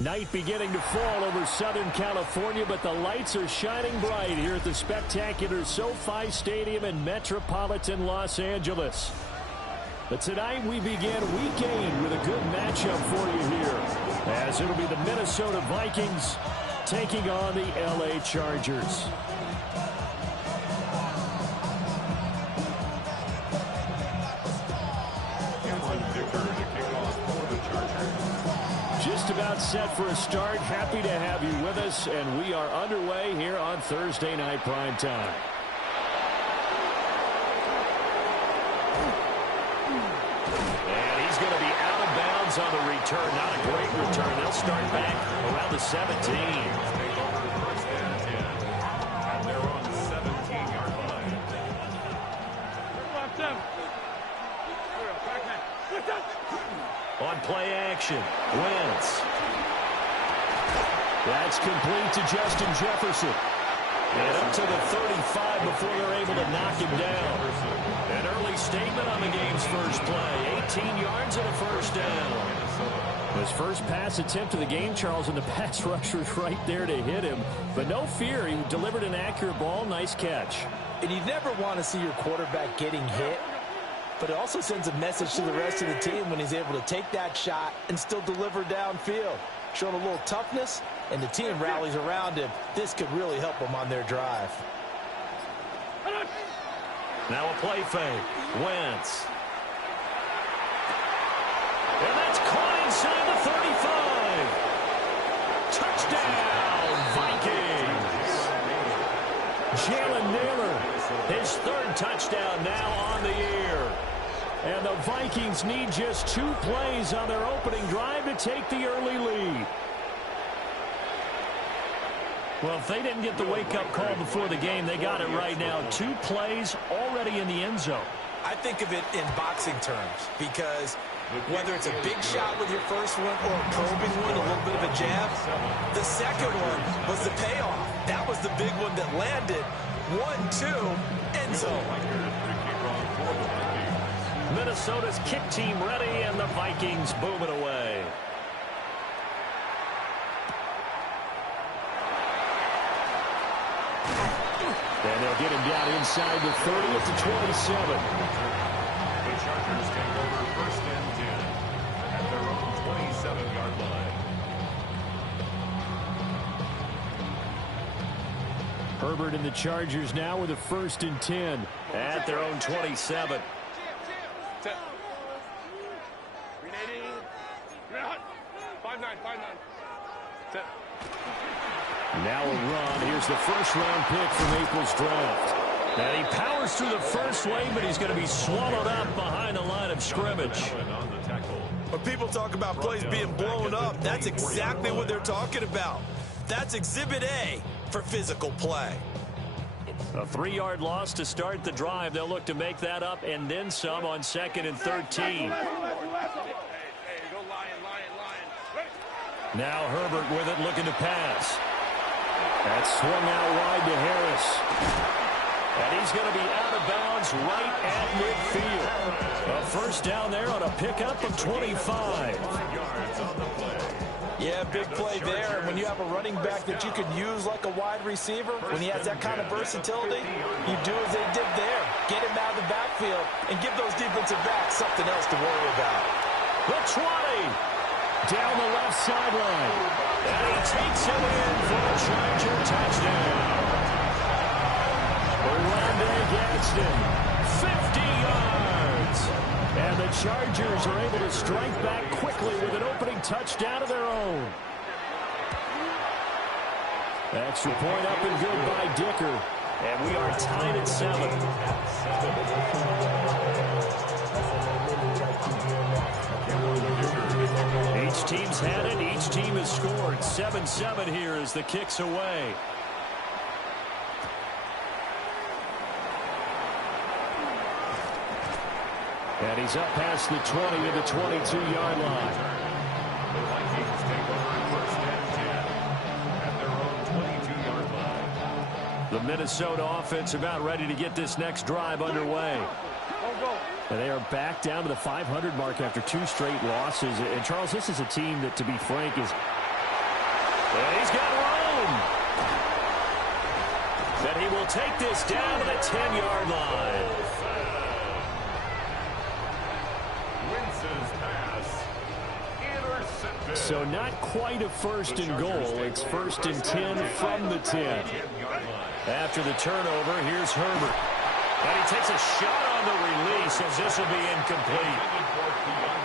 Night beginning to fall over Southern California, but the lights are shining bright here at the spectacular SoFi Stadium in metropolitan Los Angeles. But tonight we begin week 8 with a good matchup for you here, as it'll be the Minnesota Vikings taking on the LA Chargers. Just about set for a start. Happy to have you with us, and we are underway here on Thursday Night Primetime. And he's going to be out of bounds on the return. Not a great return. They'll start back around the 17. And they're on the 17-yard line. On play action, Wentz. That's complete to Justin Jefferson. And up to the 35 before they're able to knock him down. An early statement on the game's first play. 18 yards and a first down. His first pass attempt of the game, Charles, and the pass rusher's right there to hit him. But no fear, he delivered an accurate ball. Nice catch. And you never want to see your quarterback getting hit. But it also sends a message to the rest of the team when he's able to take that shot and still deliver downfield. Showing a little toughness, and the team rallies around him. This could really help them on their drive. Now a play fake. Wentz. And that's caught inside the 35. Touchdown, Vikings. Jalen Naylor, his third touchdown now on the year. And the Vikings need just 2 plays on their opening drive to take the early lead. Well, if they didn't get the wake-up call before the game, they got it right now. 2 plays already in the end zone. I think of it in boxing terms because whether it's a big shot with your first one or a probing one, a little bit of a jab, the second one was the payoff. That was the big one that landed. 1-2, end zone. Minnesota's kick team ready, and the Vikings boom it away. And they'll get him down inside the 30 at the 27. The Chargers take over first and 10 at their own 27-yard line. Herbert and the Chargers now with a first and 10 at their own 27. Now a run. Here's the first-round pick from April's draft. And he powers through the first wave, but he's going to be swallowed up behind the line of scrimmage. When people talk about plays being blown up, that's exactly what they're talking about. That's Exhibit A for physical play. A 3-yard loss to start the drive. They'll look to make that up and then some on 2nd and 13. Now Herbert with it, looking to pass. That's swung out wide to Harris. And he's going to be out of bounds right at midfield. A first down there on a pickup of 25. Yeah, big play there. And when you have a running back that you can use like a wide receiver, when he has that kind of versatility, you do as they did there. Get him out of the backfield and give those defensive backs something else to worry about. The 20. Down the left sideline. And he takes it in for a Charger touchdown. Rondé Gadsden, 50 yards. And the Chargers are able to strike back quickly with an opening touchdown of their own. Extra point up and good by Dicker. And we are tied at 7. Each team's had it. Each team has scored. 7-7 here as the kick's away. And he's up past the 20 to the 22-yard line. The Vikings take over first and 10 at their own 22-yard line. The Minnesota offense about ready to get this next drive underway. And they are back down to the 500 mark after 2 straight losses. And, Charles, this is a team that, to be frank, is And he's got room. Then he will take this down to the 10-yard line. So not quite a first and goal. It's first and 10 from the 10. After the turnover, here's Herbert. And he takes a shot on the release as this will be incomplete.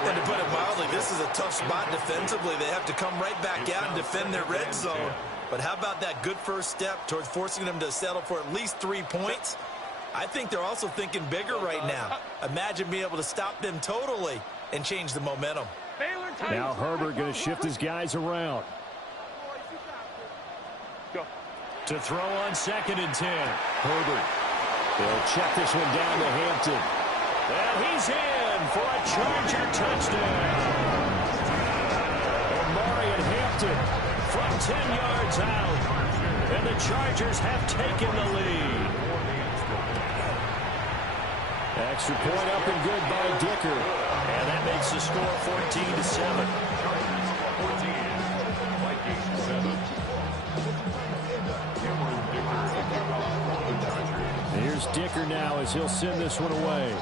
And to put it mildly, this is a tough spot defensively. They have to come right back out and defend their red zone. But how about that good first step towards forcing them to settle for at least 3 points? I think they're also thinking bigger right now. Imagine being able to stop them totally and change the momentum. Now Herbert going to shift his guys around. To throw on 2nd and 10. Herbert. They'll check this one down to Hampton. And he's in for a Charger touchdown. Marion Hampton from 10 yards out. And the Chargers have taken the lead. Extra point up and good by Dicker. And that makes the score 14-7. Here's Dicker now as he'll send this one away.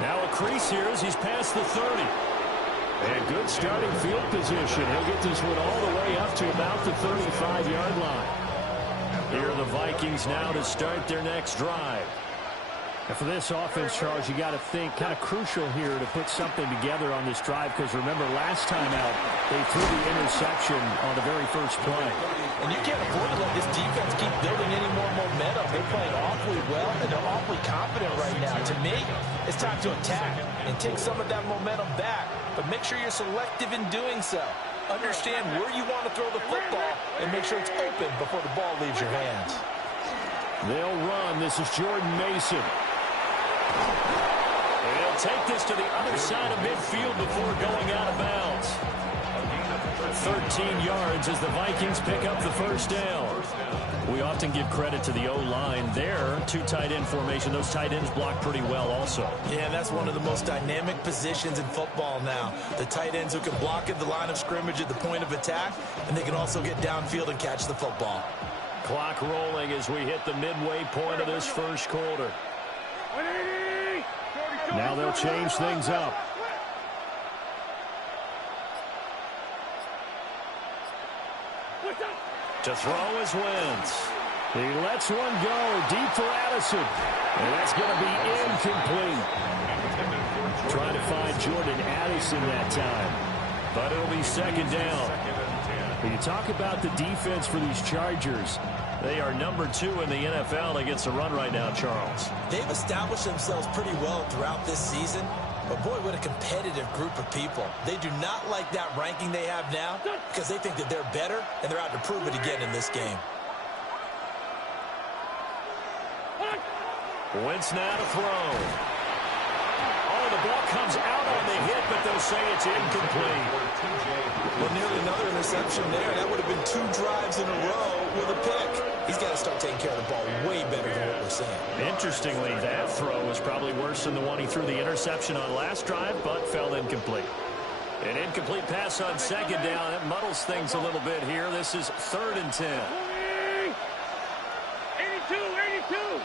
Now a crease here as he's past the 30. And good starting field position. He'll get this one all the way up to about the 35-yard line. Here are the Vikings now to start their next drive. And for this offense, Charles, you got to think kind of crucial here to put something together on this drive, because remember last time out they threw the interception on the very first play. And you can't afford to let this defense keep building any more momentum. They're playing awfully well, and they're awfully confident right now. To me, it's time to attack and take some of that momentum back, but make sure you're selective in doing so. Understand where you want to throw the football and make sure it's open before the ball leaves your hands. They'll run. This is Jordan Mason. And he'll take this to the other side of midfield before going out of bounds. 13 yards as the Vikings pick up the first down. We often give credit to the O-line there. 2 tight end formation. Those tight ends block pretty well also. Yeah, that's one of the most dynamic positions in football now. The tight ends who can block at the line of scrimmage at the point of attack, and they can also get downfield and catch the football. Clock rolling as we hit the midway point of this first quarter. Now they'll change things up. To throw is Wentz. He lets one go deep for Addison. And that's going to be incomplete. Trying to find Jordan Addison that time. But it'll be 2nd down. When you talk about the defense for these Chargers, they are number 2 in the NFL against the run right now, Charles. They've established themselves pretty well throughout this season. But, boy, what a competitive group of people. They do not like that ranking they have now because they think that they're better, and they're out to prove it again in this game. Wentz now to throw. Oh, the ball comes out on the hit, but they'll say it's incomplete. Well, nearly another interception there. That would have been 2 drives in a row with a pick. He's got to start taking care of the ball way better than what we're seeing. Interestingly, that throw was probably worse than the one he threw the interception on last drive, but fell incomplete. An incomplete pass on 2nd down. That muddles things a little bit here. This is 3rd and 10. 82.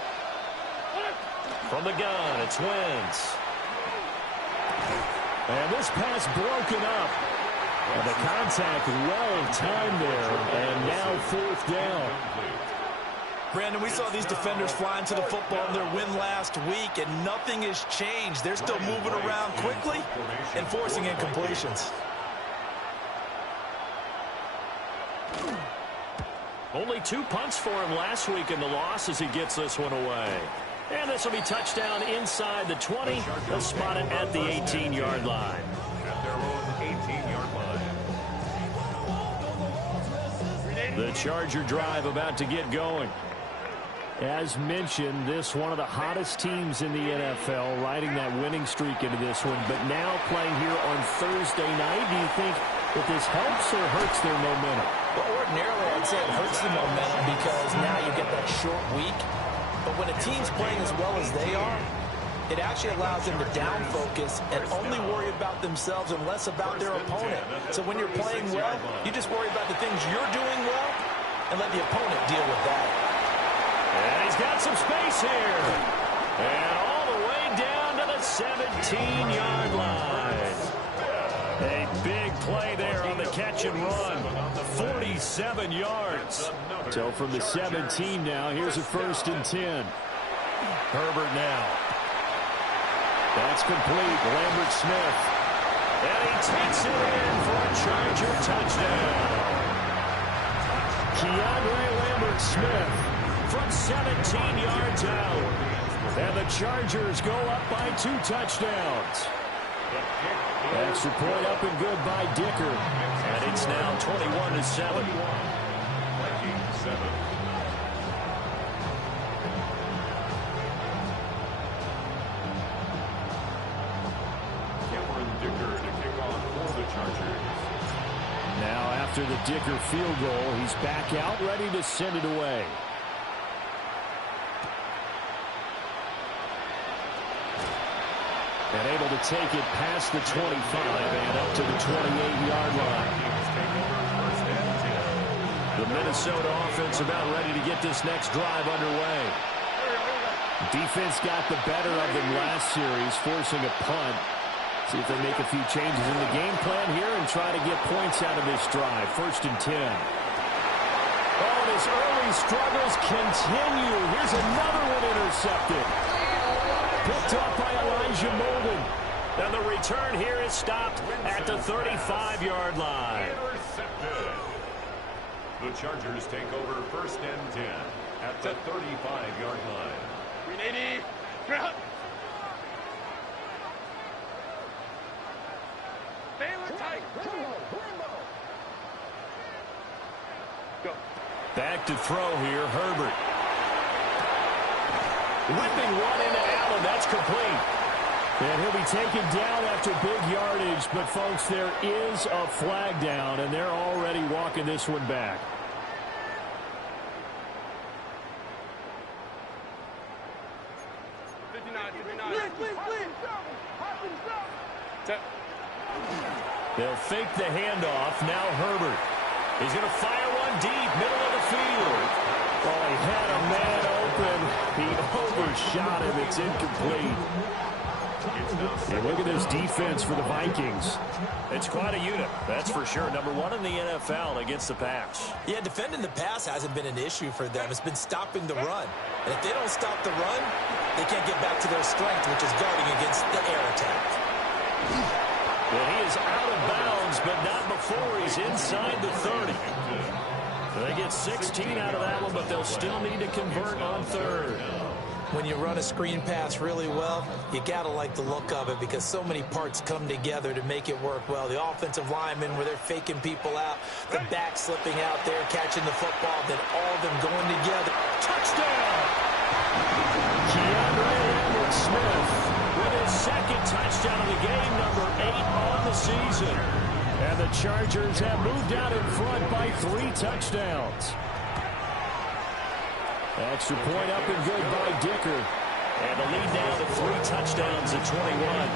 From the gun, it's Wentz. And this pass broken up. And the contact well timed there. And now 4th down. Brandon, we saw these defenders flying to the football in their win last week, and nothing has changed. They're still moving around quickly and forcing incompletions. Only 2 punts for him last week in the loss as he gets this one away. And this will be touchdown inside the 20. They'll spot it at the 18-yard line. At their own 18-yard line. The Charger drive about to get going. As mentioned, this one of the hottest teams in the NFL, riding that winning streak into this one, but now playing here on Thursday night. Do you think that this helps or hurts their momentum? Well, ordinarily, I'd say it hurts the momentum because now you get that short week. But when a team's playing as well as they are, it actually allows them to down focus and only worry about themselves and less about their opponent. So when you're playing well, you just worry about the things you're doing well and let the opponent deal with that. And he's got some space here. And all the way down to the 17-yard line. A big play there on the catch and run. 47 yards. So from the 17 now, here's a 1st and 10. Herbert now. That's complete. Lambert Smith. And he takes it in for a Charger touchdown. Keandre Lambert Smith from 17 yards out. And the Chargers go up by 2 touchdowns. Extra point up and good by Dicker. And it's now 21-7. Now after the Dicker field goal, he's back out, ready to send it away. And able to take it past the 25 and up to the 28-yard line. The Minnesota offense about ready to get this next drive underway. Defense got the better of them last series, forcing a punt. See if they make a few changes in the game plan here and try to get points out of this drive. 1st and 10. Oh, and his early struggles continue. Here's another one intercepted. Picked up by Elijah Molden. And the return here is stopped at the 35-yard line. Intercepted. The Chargers take over 1st and 10 at the 35-yard line. 380. Baylor tight. Go. Back to throw here, Herbert. Whipping one into Allen. That's complete. And he'll be taken down after big yardage. But, folks, there is a flag down, and they're already walking this one back. They'll fake the handoff. Now Herbert. He's going to fire one deep, middle of the field. Oh, he had a man open. He overshot him. It's incomplete. And look at this defense for the Vikings. It's quite a unit, that's for sure. Number 1 in the NFL against the pass. Yeah, defending the pass hasn't been an issue for them. It's been stopping the run. And if they don't stop the run, they can't get back to their strength, which is guarding against the air attack. Well, he is out of bounds, but not before he's inside the 30. They get 16 out of that one, but they'll still need to convert on 3rd. When you run a screen pass really well, you got to like the look of it because so many parts come together to make it work well. The offensive linemen, where they're faking people out, the back slipping out there, catching the football, then all of them going together. Touchdown! Keandre Lambert Smith with his 2nd touchdown of the game, number 8 on the season. And the Chargers have moved out in front by 3 touchdowns. Extra point up and good by Dicker. And the lead now to 3 touchdowns at 21.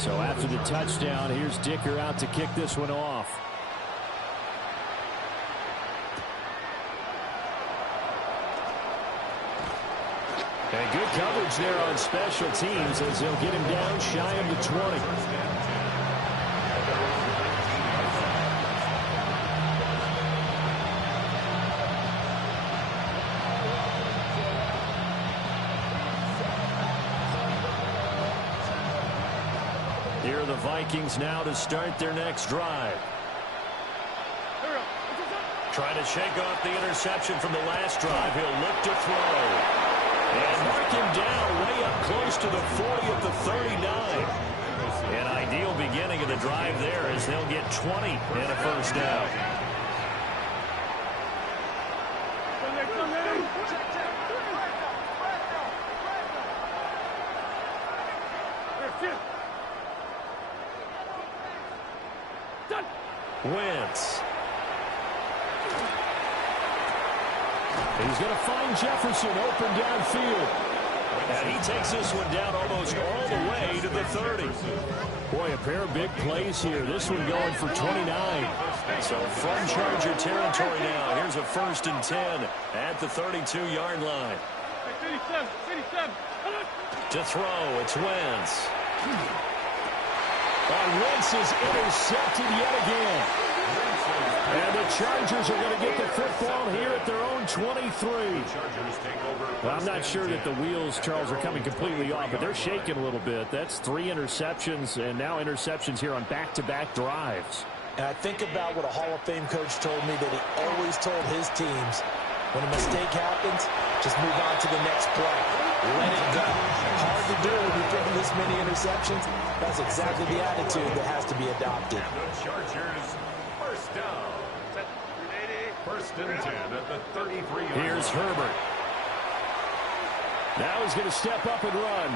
So after the touchdown, here's Dicker out to kick this one off. And good coverage there on special teams as they'll get him down shy of the 20. Here are the Vikings now to start their next drive. Trying to shake off the interception from the last drive. He'll look to throw. And mark him down way up close to the 40 at the 39. An ideal beginning of the drive there as they'll get 20 and a 1st down. Wentz. He's going to find Jefferson open downfield. And he takes this one down almost all the way to the 30. Boy, a pair of big plays here. This one going for 29. So from Charger territory now. Here's a 1st and 10 at the 32-yard line. 57. To throw, it's Wentz. And Wentz is intercepted yet again. And the Chargers are going to get the football here at their own 23. Well, I'm not sure that the wheels, Charles, are coming completely off, but they're shaking a little bit. That's 3 interceptions, and now interceptions here on back-to-back drives. And I think about what a Hall of Fame coach told me that he always told his teams, when a mistake happens, just move on to the next play. Let it go. Hard to do when you're throwing this many interceptions. That's exactly the attitude that has to be adopted. The Chargers, first down. 1st and 10 at the 33. Here's Herbert. Now he's going to step up and run.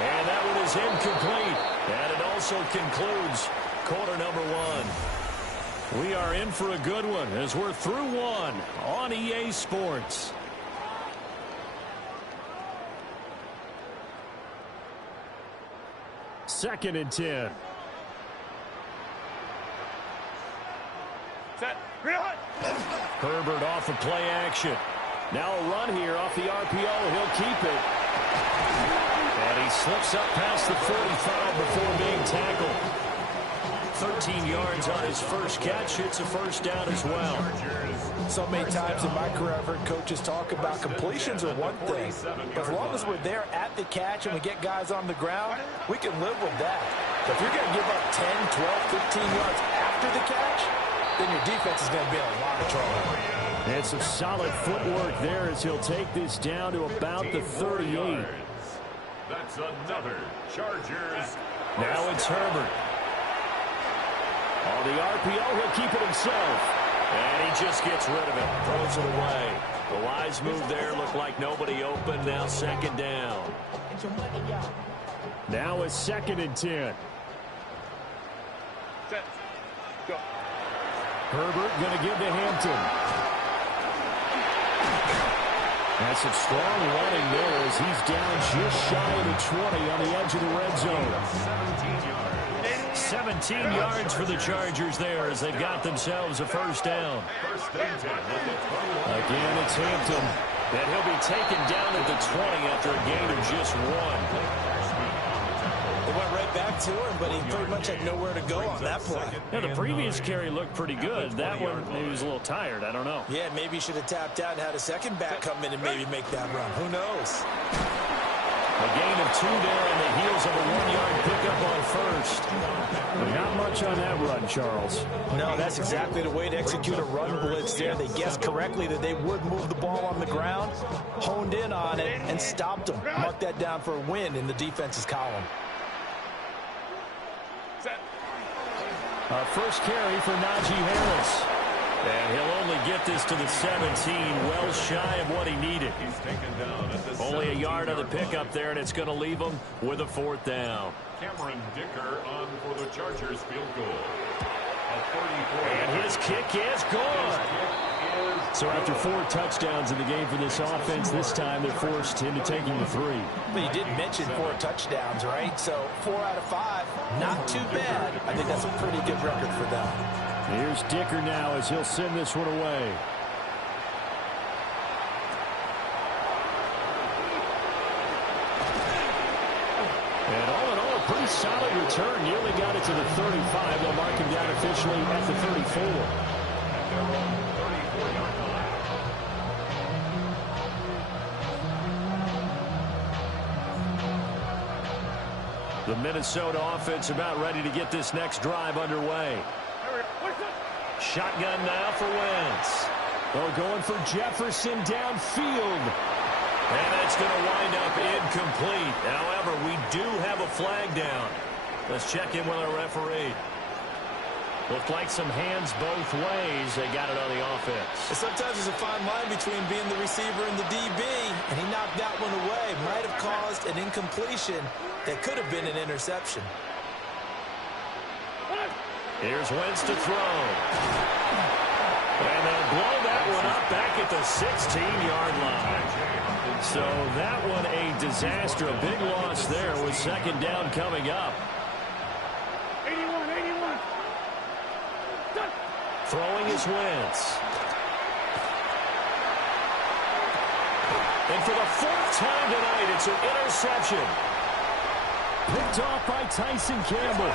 And that one is incomplete. And it also concludes quarter number 1. We are in for a good one as we're through 1 on EA Sports. Second and 10. Set. Real hot. Herbert off of play action. Now a run here off the RPO. He'll keep it. And he slips up past the 45 before being tackled. 13 yards on his first catch. It's a 1st down as well. So many times in my career I've heard coaches talk about completions are one thing. But as long as we're there at the catch and we get guys on the ground, we can live with that. But if you're going to give up 10, 12, 15 yards after the catch, then your defense is going to be in a lot of trouble. And some solid footwork there as he'll take this down to about the 38. That's another Chargers. Now it's Herbert. On the RPO, he'll keep it himself. And he just gets rid of it. Throws it away. The wise move there. Looked like nobody open. Now 2nd down. Now a 2nd and 10. Set. Go. Herbert going to give to Hampton. That's some strong running there as he's down just shy of the 20 on the edge of the red zone. 17 yards for the Chargers there as they've got themselves a 1st down. Again, it's Hampton. And he'll be taken down at the 20 after a gain of just 1. They went right back to him, but he pretty much had nowhere to go on that play. Yeah, the previous carry looked pretty good. That one, maybe he was a little tired. I don't know. Yeah, maybe he should have tapped out and had a second back come in and maybe make that run. Who knows? A gain of 2 there on the heels of a 1-yard pickup on 1st. Not much on that run, Charles. No, that's exactly the way to execute a run blitz there. They guessed correctly that they would move the ball on the ground, honed in on it, and stopped them. Mark that down for a win in the defense's column. First carry for Najee Harris. And he'll only get this to the 17, well shy of what he needed. He's taken down at the Only a yard on the pickup there, and it's going to leave him with a 4th down. Cameron Dicker on for the Chargers field goal. A 34. And his kick is gone. So after 4 touchdowns in the game for this offense, this time they're forced into taking the 3. But you did mention 4 touchdowns, right? So 4 out of 5, not too bad. I think that's a pretty good record for them. Here's Dicker now as he'll send this one away. And all in all, a pretty solid return. Nearly got it to the 35. They'll mark him down officially at the 34. The Minnesota offense about ready to get this next drive underway. Shotgun now for Wentz. They're going for Jefferson downfield. And that's going to wind up incomplete. However, we do have a flag down. Let's check in with our referee. Looked like some hands both ways. They got it on the offense. Sometimes there's a fine line between being the receiver and the DB, and he knocked that one away. Might have caused an incompletion that could have been an interception. Here's Wentz to throw. And they'll blow that 16-yard line. So that one a disaster. A big loss there with second down coming up. 81, 81. Done. Throwing is Wentz. And for the fourth time tonight, it's an interception. Picked off by Tyson Campbell.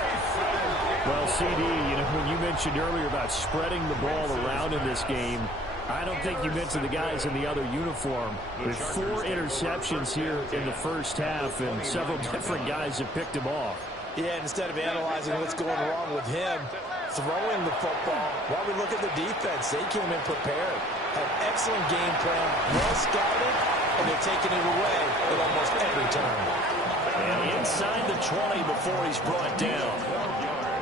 Well, CD, when you mentioned earlier about spreading the ball around in this game, I don't think you meant to the guys in the other uniform. With 4 interceptions here in the first half, and several different guys have picked them off. Yeah, and instead of analyzing what's going wrong with him throwing the football, while we look at the defense, they came in prepared. Had an excellent game plan, well scouted, and they're taking it away at almost every turn. And inside the 20 before he's brought down.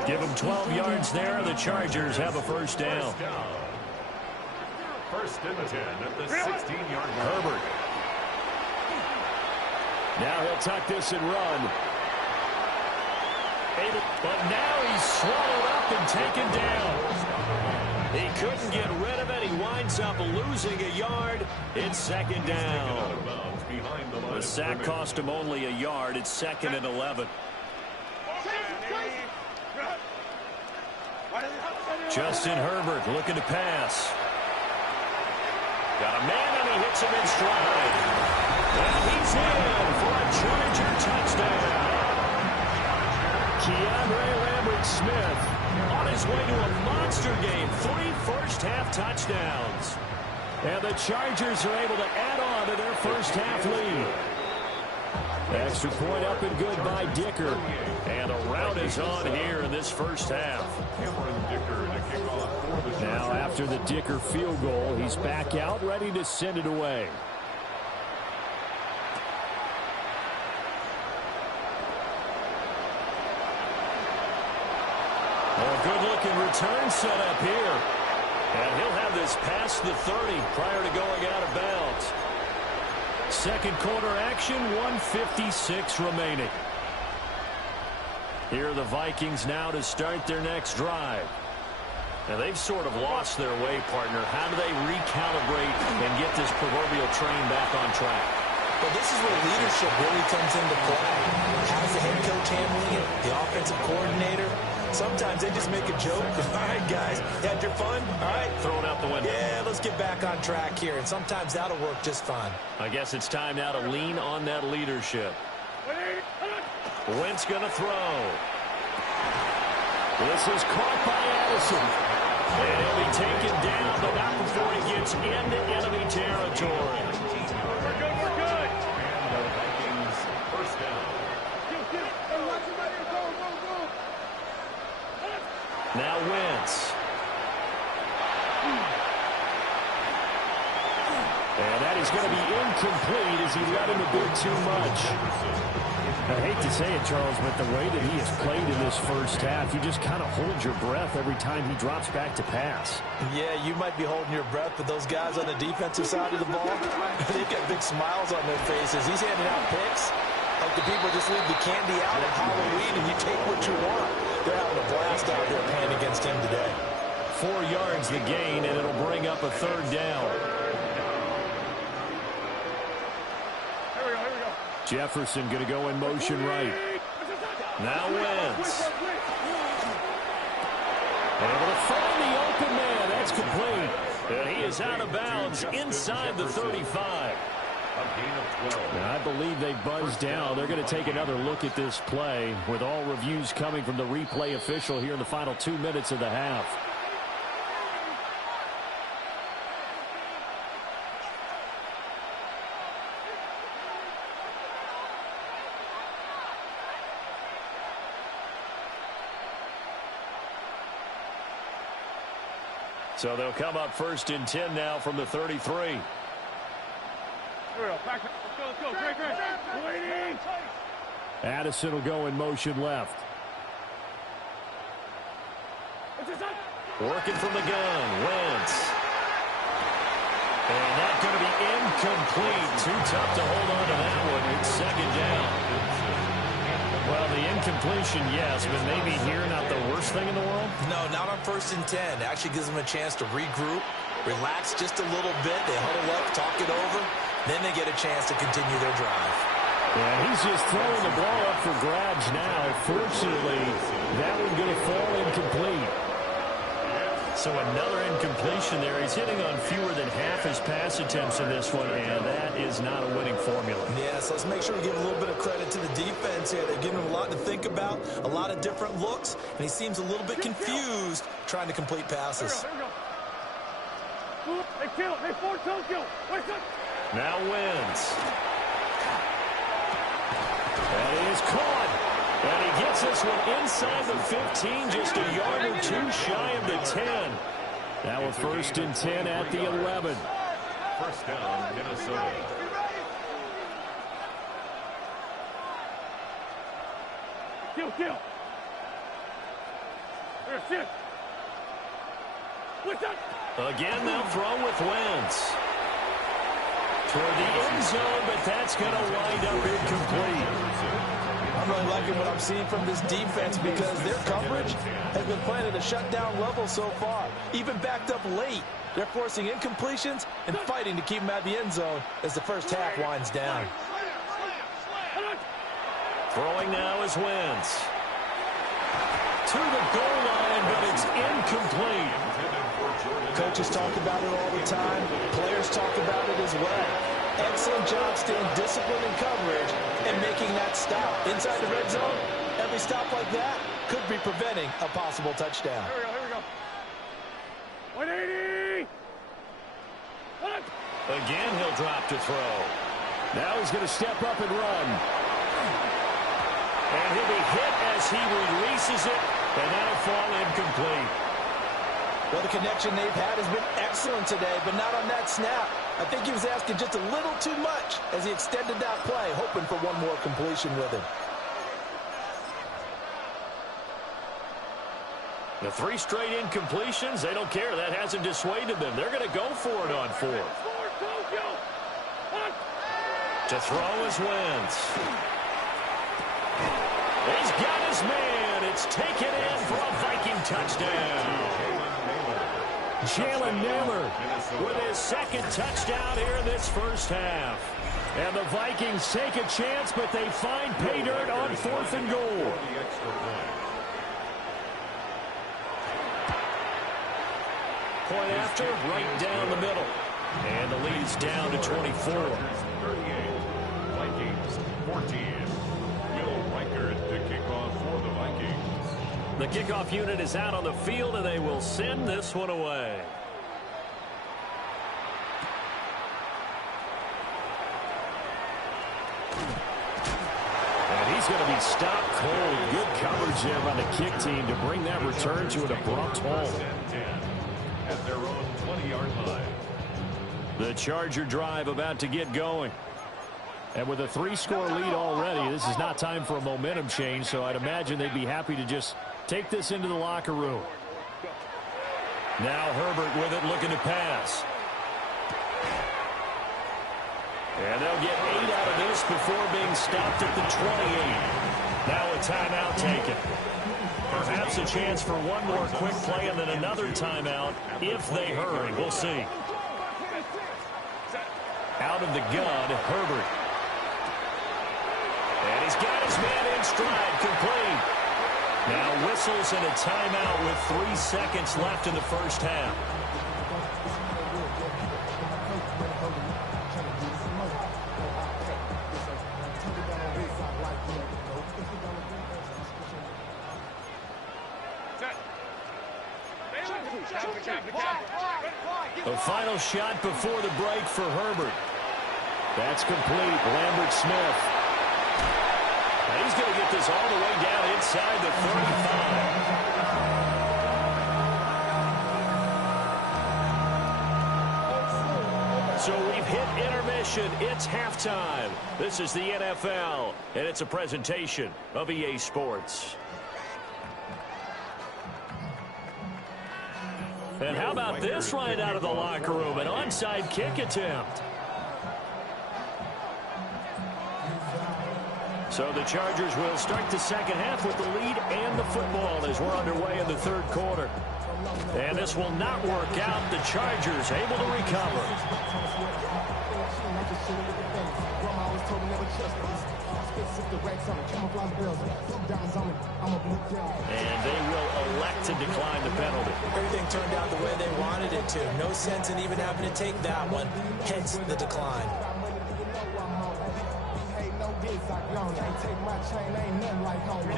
Give him 12 yards there. The Chargers have a first down. First and 10 at the 16-yard line. Herbert. Now he'll tuck this and run. But now he's swallowed up and taken down. He couldn't get rid of it. He winds up losing a yard. It's second down. The sack cost him only a yard. It's second and 11. Justin Herbert looking to pass. Got a man and he hits him in stride. And he's in for a Charger touchdown. Keandre Lambert-Smith on his way to a monster game. 3 first-half touchdowns. And the Chargers are able to add on to their first-half lead. Extra point up and good by Dicker. And a rout is on here in this first half. Now after the Dicker field goal, he's back out ready to send it away. A good-looking return set up here. And he'll have this past the 30 prior to going out of bounds. Second quarter action, 1:56 remaining. Here are the Vikings now to start their next drive. Now they've sort of lost their way, partner. How do they recalibrate and get this proverbial train back on track? Well, this is where leadership really comes into play. How's the head coach handling it? The offensive coordinator? Sometimes they just make a joke. All right, guys, you had your fun? All right. Throw it out the window. Yeah, let's get back on track here. And sometimes that'll work just fine. I guess it's time now to lean on that leadership. Wentz going to throw. This is caught by Addison. And he'll be taken down, but not before he gets into enemy territory. We're good, we're good. And the Vikings first down. Hey, watch somebody go, go, go. Now Wentz. And that is going to be incomplete as he let him a bit too much. I hate to say it, Charles, but the way that he has played in this first half, you just kind of hold your breath every time he drops back to pass. Yeah, you might be holding your breath, but those guys on the defensive side of the ball, they've got big smiles on their faces. He's handing out picks like the people just leave the candy out at Halloween and you take what you want. They're having a blast out there playing against him today. 4 yards the gain, and it'll bring up a third down. Jefferson going to go in motion right. Now Wentz. Able to find the open man. That's complete. And he is out of bounds inside the 35. Now, I believe they buzzed down. They're going to take another look at this play with all reviews coming from the replay official here in the final 2 minutes of the half. So they'll come up first and 10 now from the 33. Let's go, Greg, waiting. Addison will go in motion left. Working from the gun, Wentz. And that's going to be incomplete. Too tough to hold on to that one. It's second down. Well, the incompletion, yes, but maybe here not the worst thing in the world? No, not on first and 10. Actually gives them a chance to regroup relax just a little bit. They huddle up, talk it over. Then they get a chance to continue their drive. Yeah, he's just throwing the ball up for grabs now. Fortunately, that one going to fall incomplete. So another incompletion there. He's hitting on fewer than half his pass attempts in this one, and that is not a winning formula. Yes, let's make sure we give a little bit of credit to the defense here. They're giving him a lot to think about, a lot of different looks, and he seems a little bit confused trying to complete passes. They kill it. They force Tokyo. Now wins. And he is caught. And he gets this one inside the 15, just a yard or two shy of the 10. Now a 1st and 10 at the 11. First down, Minnesota. Kill. There's it. What's up? Again, they'll throw with Wentz. Toward the end zone, but that's going to wind up incomplete. I'm really liking what I'm seeing from this defense because their coverage has been playing at a shutdown level so far. Even backed up late, they're forcing incompletions and fighting to keep them at the end zone as the first half winds down. Throwing now is Wentz. To the goal line, but it's incomplete. Coaches talk about it all the time. Players talk about it as well. Excellent job staying disciplined in coverage and making that stop. Inside the red zone, every stop like that could be preventing a possible touchdown. Here we go. 180! Again, he'll drop to throw. Now he's going to step up and run. And he'll be hit as he releases it, and that'll fall incomplete. Well, the connection they've had has been excellent today, but not on that snap. I think he was asking just a little too much as he extended that play, hoping for one more completion with him. The 3 straight incompletions, they don't care. That hasn't dissuaded them. They're going to go for it on 4. To throw is Wentz. He's got his man. It's taken in for a Viking touchdown. Jalen Naylor with his 2nd touchdown here in this first half. And the Vikings take a chance, but they find pay dirt on 4th and goal. Point after, right down the middle. And the lead's down to 24. 38. Vikings 14. Will Reichert to kick off for the Vikings. The kickoff unit is out on the field, and they will send this one away. And he's going to be stopped cold. Good coverage there by the kick team to bring that return to an abrupt halt. At their own 20-yard line. The Charger drive about to get going. And with a 3-score lead already, this is not time for a momentum change, so I'd imagine they'd be happy to just take this into the locker room. Now Herbert with it, looking to pass. And they'll get 8 out of this before being stopped at the 28. Now a timeout taken. Perhaps a chance for one more quick play and then another timeout if they hurry. We'll see. Out of the gun, Herbert. And he's got his man in stride, complete. Now whistles and a timeout with 3 seconds left in the first half. The final shot before the break for Herbert. That's complete. Lambert Smith. And he's going to get this all the way down inside the 35. So we've hit intermission. It's halftime. This is the NFL, and it's a presentation of EA Sports. And how about this right out of the locker room? An onside kick attempt. So the Chargers will start the second half with the lead and the football as we're underway in the third quarter. And this will not work out. The Chargers able to recover. And they will elect to decline the penalty. Everything turned out the way they wanted it to. No sense in even having to take that one. Hence the decline.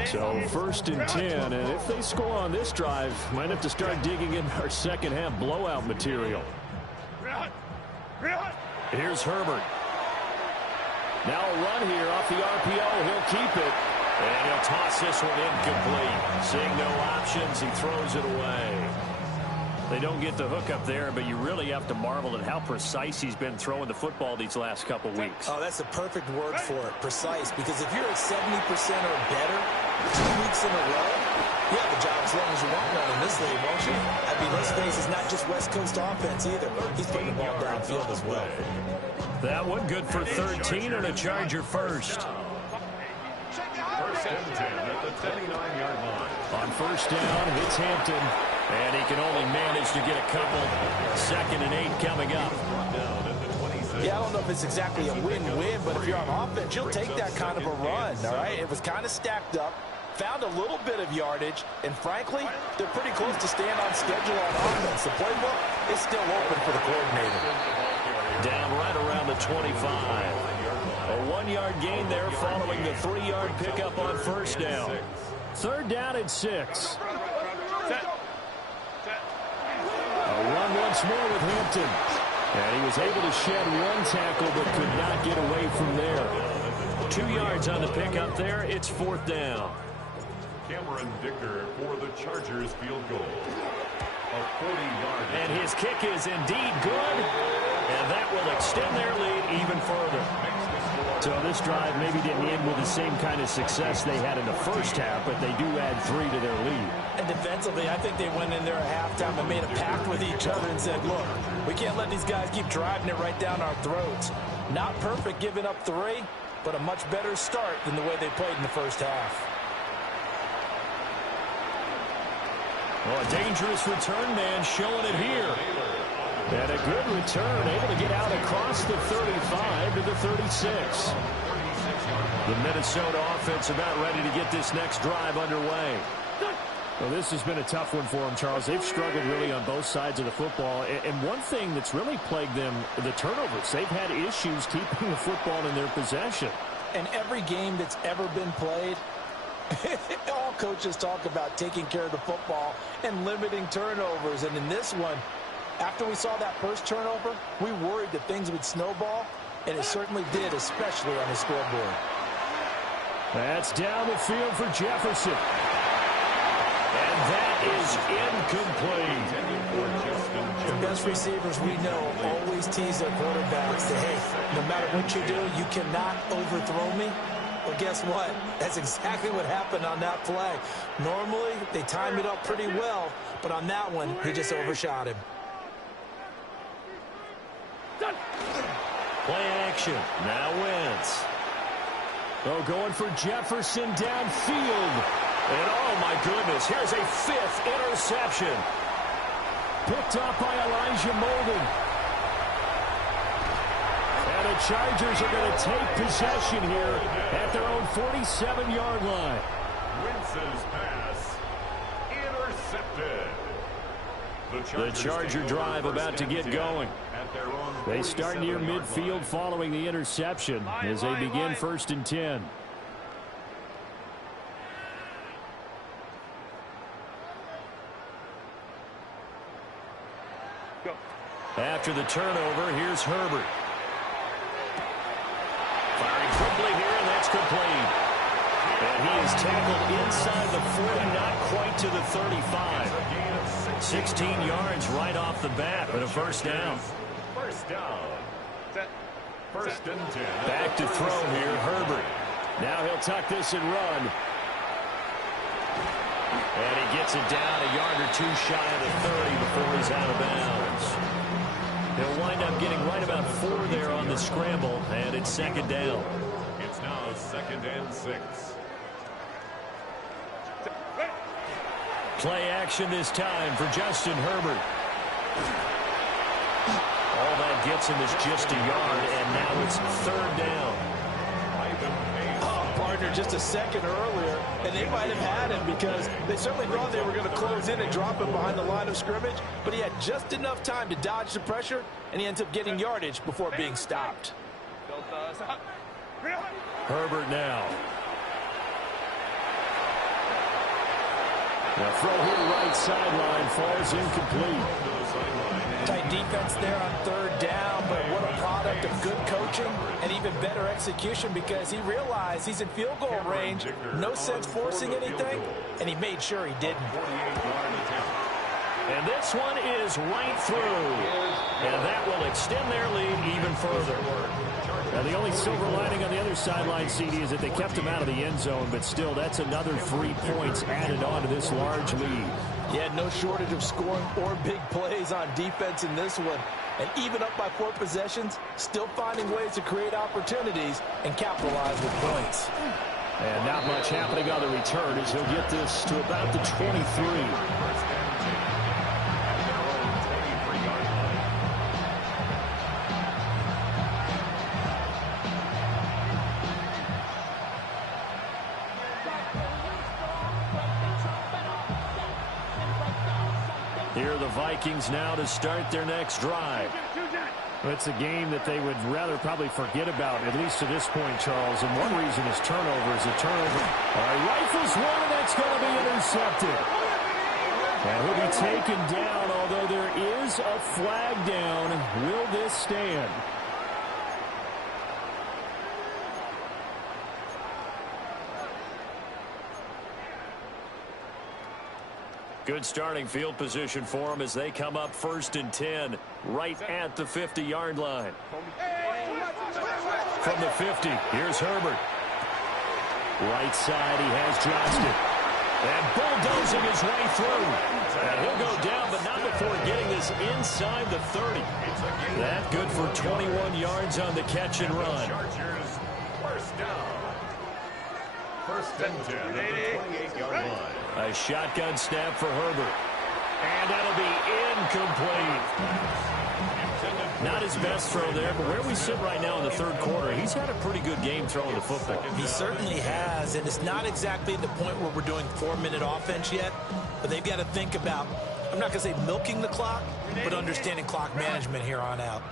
So 1st and 10, and if they score on this drive, might have to start digging in our second half blowout material. Here's Herbert. Now a run here off the RPO. He'll keep it. And he'll toss this one incomplete. Seeing no options, he throws it away. They don't get the hook up there, but you really have to marvel at how precise he's been throwing the football these last couple weeks. Oh, that's the perfect word for it, precise. Because if you're at 70% or better 2 weeks in a row, you have a job as long as you want one in this league, won't you? I mean, let's face it, it's not just West Coast offense either. He's putting the ball downfield as well. That one good for 13 and a Charger first. 1st and 10 at the 79-yard line. On 1st down, it's Hampton. And he can only manage to get a couple. 2nd and 8 coming up. Yeah, I don't know if it's exactly a win-win, but if you're on offense, you'll take that kind of a run, all right? It was kind of stacked up, found a little bit of yardage, and frankly, they're pretty close to staying on schedule on offense. The playbook is still open for the coordinator. Down right around the 25. A 1-yard gain there following the 3-yard pickup on 1st down. 3rd down and 6. A run once more with Hampton. And he was able to shed one tackle but could not get away from there. 2 yards on the pickup there. It's 4th down. Cameron Dicker for the Chargers field goal. A 40-yard. And his kick is indeed good. And that will extend their lead even further. So this drive maybe didn't end with the same kind of success they had in the first half, but they do add 3 to their lead. And defensively, I think they went in there at halftime and made a pact with each other and said, look, we can't let these guys keep driving it right down our throats. Not perfect giving up 3, but a much better start than the way they played in the first half. Well, a dangerous return man showing it here. And a good return, able to get out across the 35 to the 36. The Minnesota offense about ready to get this next drive underway. Well, this has been a tough one for them, Charles. They've struggled really on both sides of the football. And one thing that's really plagued them, the turnovers. They've had issues keeping the football in their possession. And every game that's ever been played, all coaches talk about taking care of the football and limiting turnovers. And in this one, after we saw that first turnover, we worried that things would snowball, and it certainly did, especially on the scoreboard. That's down the field for Jefferson. And that is incomplete. The best receivers we know always tease their quarterbacks that, hey, no matter what you do, you cannot overthrow me. Well, guess what? That's exactly what happened on that play. Normally, they time it up pretty well, but on that one, he just overshot him. Play action. Now wins. Oh, going for Jefferson downfield. And oh, my goodness, here's a 5th interception. Picked up by Elijah Molden. And the Chargers are going to take possession here at their own 47-yard line. Wentz's pass intercepted. The Charger drive about to get going. They start near midfield following the interception as they begin 1st and 10. Go. After the turnover, here's Herbert. Firing quickly here, and that's complete. And he is tackled inside the 40, not quite to the 35. 16 yards right off the bat, but a 1st down. 1st down. 1st and 10. Back to throw here, Herbert. Now he'll tuck this and run. And he gets it down a yard or 2 shy of the 30 before he's out of bounds. He'll wind up getting right about 4 there on the scramble, and it's 2nd down. It's now 2nd and 6. Play action this time for Justin Herbert. All that gets him is just a yard, and now it's third down. Oh, partner, just a second earlier, and they might have had him because they certainly thought they were going to close in and drop him behind the line of scrimmage, but he had just enough time to dodge the pressure, and he ends up getting yardage before being stopped. Herbert now. The throw here right sideline falls incomplete. Tight defense there on third down, but what a product of good coaching and even better execution because he realized he's in field goal range. No sense forcing anything, and he made sure he didn't. And this one is right through. And that will extend their lead even further. Now, the only silver lining on the other sideline, CD, is that they kept him out of the end zone, but still, that's another 3 points added on to this large lead. Yeah, no shortage of scoring or big plays on defense in this one. And even up by 4 possessions, still finding ways to create opportunities and capitalize with points. And not much happening on the return as he'll get this to about the 23. Here are the Vikings now to start their next drive. It's a game that they would rather probably forget about, at least to this point, Charles. And one reason is turnovers. A turnover. Rifles one, and that's going to be intercepted. And he'll be taken down, although there is a flag down. Will this stand? Good starting field position for them as they come up 1st and 10, right at the 50-yard line. From the 50, here's Herbert. Right side, he has Johnston. And bulldozing his way through. And he'll go down, but not before getting this inside the 30. That good for 21 yards on the catch and run. First down. 1st and 10 at the 28-yard line. A shotgun snap for Herbert. And that'll be incomplete. Not his best throw there, but where we sit right now in the 3rd quarter, he's had a pretty good game throwing the football. He certainly has, and it's not exactly the point where we're doing 4-minute offense yet, but they've got to think about, I'm not going to say milking the clock, but understanding clock management here on out.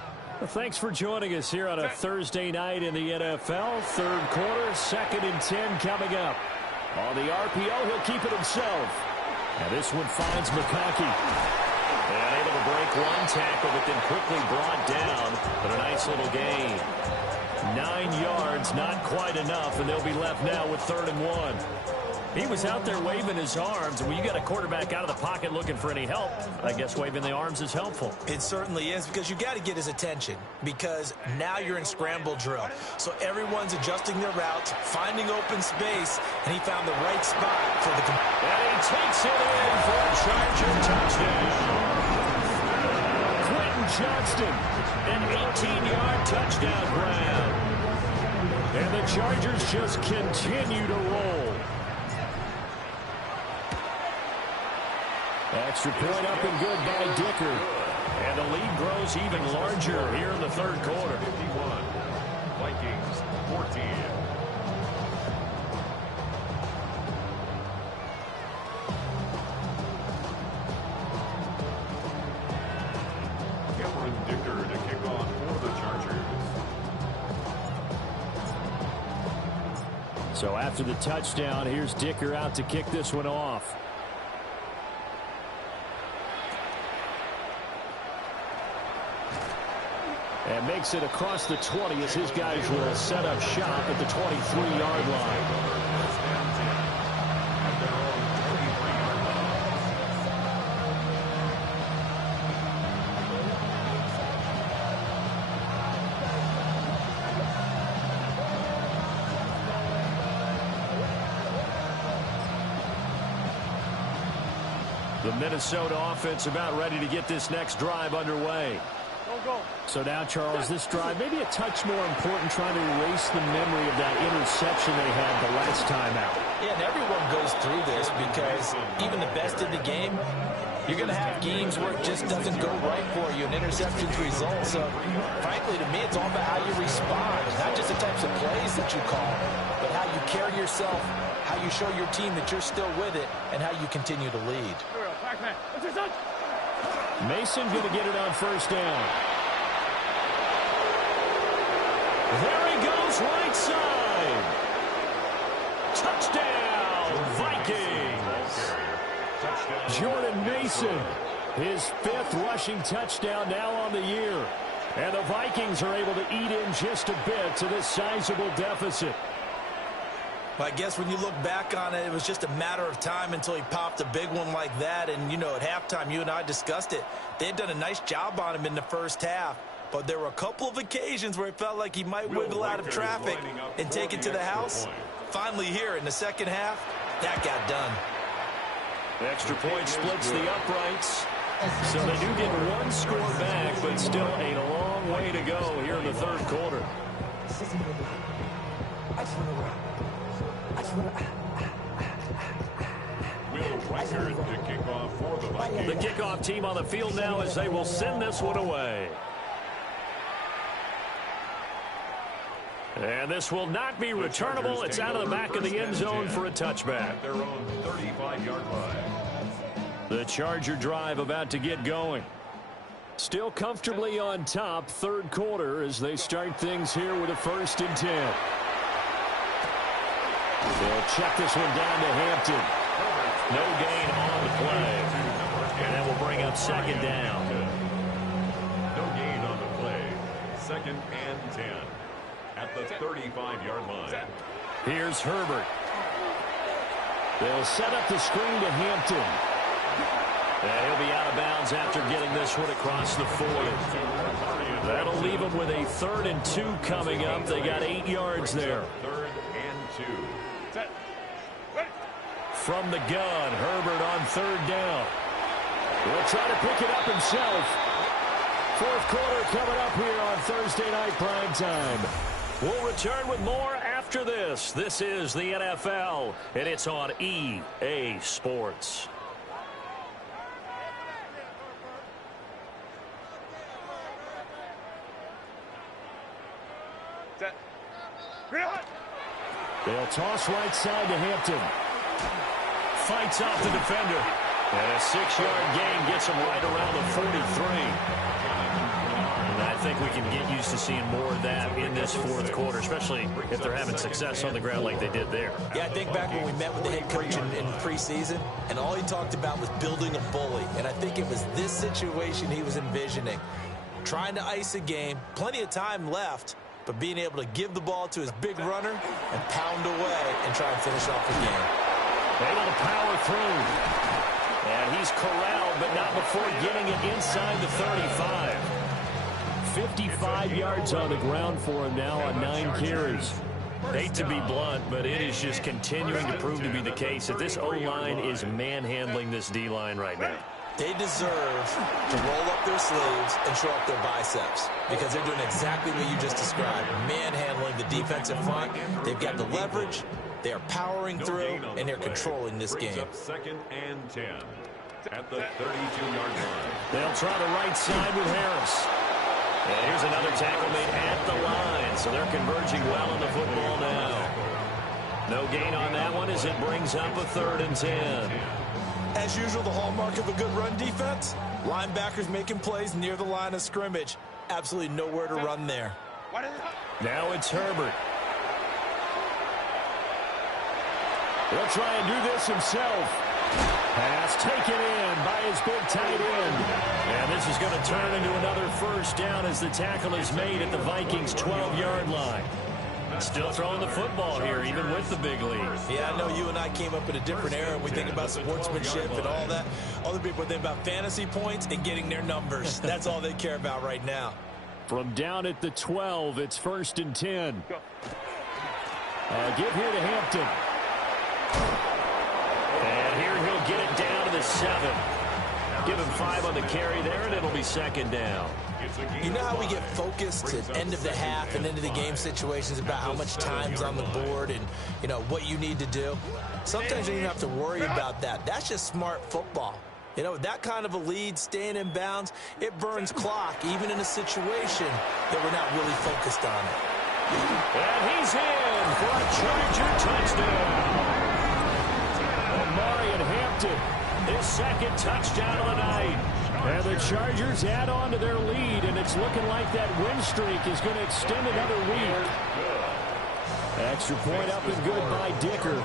Well, thanks for joining us here on a Thursday night in the NFL. 3rd quarter, 2nd and 10 coming up. On the RPO, he'll keep it himself. Now this one finds McConkey. And able to break one tackle, but then quickly brought down. But a nice little gain. 9 yards, not quite enough, and they'll be left now with 3rd and 1. He was out there waving his arms, and when you got a quarterback out of the pocket looking for any help, I guess waving the arms is helpful. It certainly is, because you got to get his attention, because now you're in scramble drill. So everyone's adjusting their routes, finding open space, and he found the right spot for the... And he takes it in for a Charger touchdown. Quentin Johnston, an 18-yard touchdown grab. And the Chargers just continue to roll. Extra point up and good by Dicker. And the lead grows even larger here in the 3rd quarter. 51. Vikings 14. Cameron Dicker to kick off for the Chargers. So after the touchdown, here's Dicker out to kick this one off. And makes it across the 20 as his guys will set up shop at the 23-yard line. The Minnesota offense about ready to get this next drive underway. So now, Charles, this drive maybe a touch more important, trying to erase the memory of that interception they had the last time out. Yeah, and everyone goes through this because even the best in the game, you're going to have games where it just doesn't go right for you, and interceptions result. So, frankly, to me, it's all about how you respond, not just the types of plays that you call, but how you carry yourself, how you show your team that you're still with it, and how you continue to lead. Mason going to get it on first down. There he goes, right side. Touchdown, Vikings. Jordan Mason, his 5th rushing touchdown now on the year. And the Vikings are able to eat in just a bit to this sizable deficit. I guess when you look back on it, it was just a matter of time until he popped a big one like that. And, you know, at halftime, you and I discussed it. They had done a nice job on him in the first half. But there were a couple of occasions where it felt like he might wiggle out of traffic and take it to the house. Finally here in the second half, that got done. The extra point splits the uprights. So they do get one score back, but still a long way to go here in the third quarter. The kickoff team on the field now as they will send this one away. And this will not be returnable. It's out of the back of the end zone for a touchback. Their own 35-yard line. The Charger drive about to get going. Still comfortably on top, third quarter, as they start things here with a 1st and 10. They'll check this one down to Hampton. No gain on the play. And that will bring up 2nd down. No gain on the play. 2nd and 10 at the 35-yard line. Here's Herbert. They'll set up the screen to Hampton. And he'll be out of bounds after getting this one across the 40. That'll leave them with a 3rd and 2 coming up. They got 8 yards there. 3rd and 2. From the gun, Herbert on 3rd down. He'll try to pick it up himself. 4th quarter coming up here on Thursday Night Prime Time. We'll return with more after this. This is the NFL, and it's on EA Sports. They'll toss right side to Hampton. Fights off the defender. And a 6-yard gain gets him right around the 43. And I think we can get used to seeing more of that in this 4th quarter, especially if they're having success on the ground like they did there. Yeah, I think back when we met with the head coach in preseason, and all he talked about was building a bully. And I think it was this situation he was envisioning. Trying to ice a game, plenty of time left, but being able to give the ball to his big runner and pound away and try and finish off the game. Able to power through. And he's corralled, but not before getting it inside the 35. 55 yards on the ground for him now on 9 carries. Hate to be blunt, but it is just continuing to prove to be the case that this O-line is manhandling this D-line right now. They deserve to roll up their sleeves and show up their biceps because they're doing exactly what you just described, manhandling the defensive front. They've got the leverage, they are powering through, and they're controlling this game. 2nd and 10 at the 32-yard line. They'll try the right side with Harris. And here's another tackle made at the line, so they're converging well on the football now. No gain on that one as it brings up a 3rd and 10. As usual, the hallmark of a good run defense, linebackers making plays near the line of scrimmage. Absolutely nowhere to run there. Now it's Herbert. He'll try and do this himself. Pass taken in by his big tight end. And this is going to turn into another 1st down as the tackle is made at the Vikings' 12-yard line. Still throwing the football here, even with the big lead. Yeah, I know you and I came up in a different era, and we think about sportsmanship and all that. Other people think about fantasy points and getting their numbers. That's all they care about right now. From down at the 12, it's 1st and 10. Give here to Hampton. And here he'll get it down to the 7. Give him 5 on the carry there, and it'll be second down. You know how we get focused at end of the half and into the game situations about how much time's on the board and, you know, what you need to do? Sometimes you don't even have to worry about that. That's just smart football. You know, with that kind of a lead, staying in bounds, it burns clock, even in a situation that we're not really focused on it. And he's in for a Charger touchdown. Amari and Hampton, his second touchdown of the night. And the Chargers add on to their lead, and it's looking like that win streak is going to extend another week. Extra point up and good by Dicker.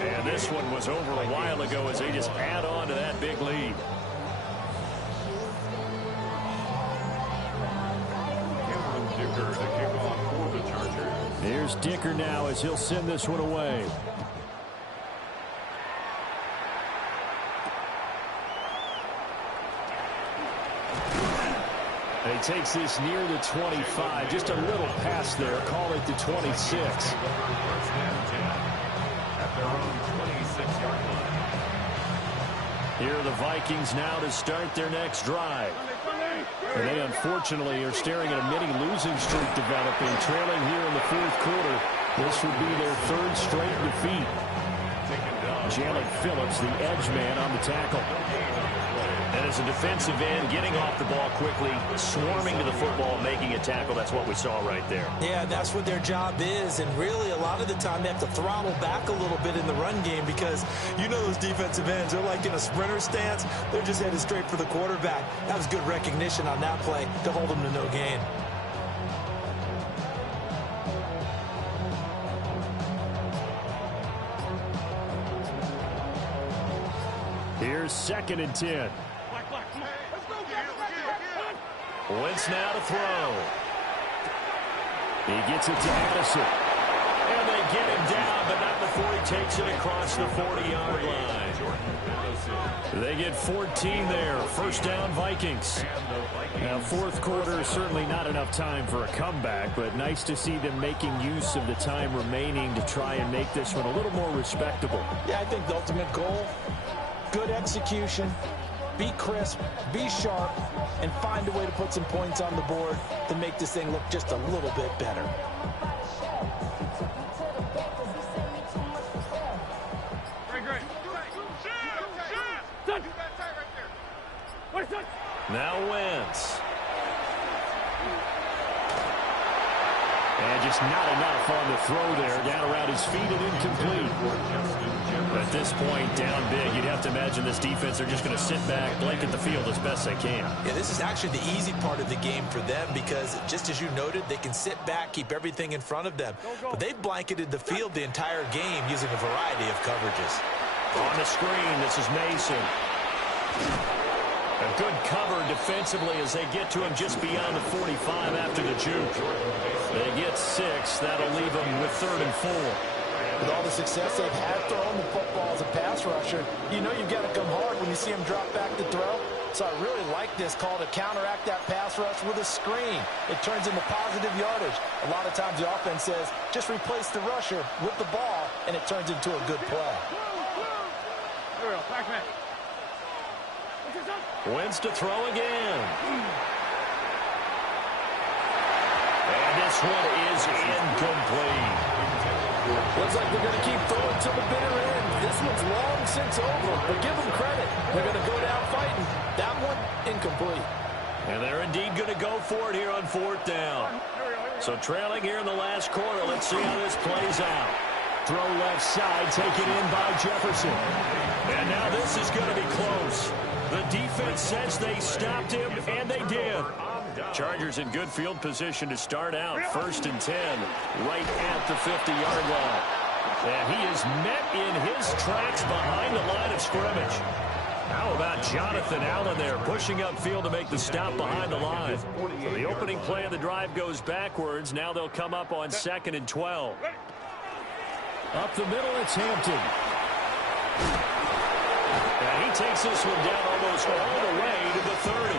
And this one was over a while ago as they just add on to that big lead. Dicker to kick off for the Chargers. Here's Dicker now as he'll send this one away. And he takes this near the 25. Just a little pass there. Call it the 26. Here are the Vikings now to start their next drive. And they unfortunately are staring at a mini losing streak developing, trailing here in the fourth quarter. This would be their third straight defeat. Jalen Phillips, the edge man, on the tackle. And as a defensive end, getting off the ball quickly, swarming to the football, making a tackle, that's what we saw right there. Yeah, that's what their job is, and really a lot of the time they have to throttle back a little bit in the run game because you know those defensive ends, they're like in a sprinter stance, they're just headed straight for the quarterback. That was good recognition on that play to hold them to no gain. Here's 2nd and 10. Wentz now to throw. He gets it to Addison. And they get him down, but not before he takes it across the 40-yard line. They get 14 there. First down, Vikings. Now, fourth quarter, certainly not enough time for a comeback, but nice to see them making use of the time remaining to try and make this one a little more respectable. Yeah, I think the ultimate goal, good execution, be crisp, be sharp, and find a way to put some points on the board to make this thing look just a little bit better. Now Wentz. And just not enough on the throw there. Down around his feet and incomplete. At this point, down big, you'd have to imagine this defense are just going to sit back, blanket the field as best they can. Yeah, this is actually the easy part of the game for them because, just as you noted, they can sit back, keep everything in front of them. But they've blanketed the field the entire game using a variety of coverages. On the screen, this is Mason. A good cover defensively as they get to him just beyond the 45 after the juke. They get 6. That'll leave them with 3rd and 4. With all the success they've had throwing the football as a pass rusher, you know you've got to come hard when you see him drop back to throw. So I really like this call to counteract that pass rush with a screen. It turns into positive yardage. A lot of times the offense says, just replace the rusher with the ball, and it turns into a good play. Wentz to throw again. And this one is incomplete. Looks like they're going to keep throwing to the bitter end. This one's long since over, but give them credit. They're going to go down fighting. That one, incomplete. And they're indeed going to go for it here on 4th down. So trailing here in the last quarter, let's see how this plays out. Throw left side, taken in by Jefferson. And now this is going to be close. The defense says they stopped him, and they did. Chargers in good field position to start out. 1st and 10, right at the 50-yard line. And he is met in his tracks behind the line of scrimmage. How about Jonathan Allen there, pushing upfield to make the stop behind the line. So the opening play of the drive goes backwards. Now they'll come up on 2nd and 12. Up the middle, it's Hampton. And he takes this one down almost all the way to the 30.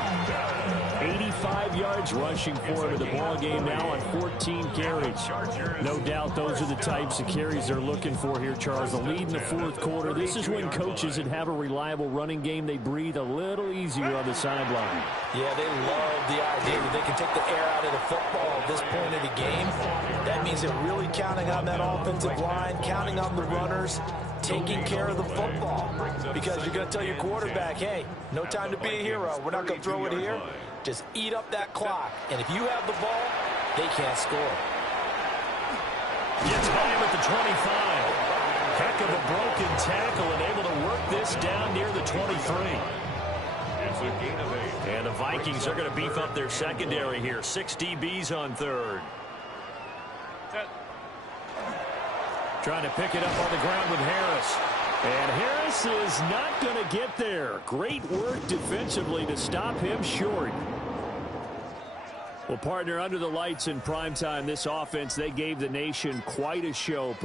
85 yards yards rushing for him in the ball game now on 14 carries. No doubt those are the types of carries they're looking for here, Charles. The lead in the fourth quarter. This is when coaches that have a reliable running game, they breathe a little easier on the sideline. Yeah, they love the idea that they can take the air out of the football at this point of the game. That means they're really counting on that offensive line, counting on the runners, taking care of the football. Because you're going to tell your quarterback, hey, no time to be a hero. We're not going to throw it here. Just eat up that clock. And if you have the ball, they can't score. Gets by him at the 25. Heck of a broken tackle and able to work this down near the 23. It's a gain of 8. And the Vikings are going to beef up their secondary here. 6 DBs on third. Trying to pick it up on the ground with Harris. And Harris is not going to get there. Great work defensively to stop him short. Well, partner, under the lights in primetime, this offense, they gave the nation quite a show.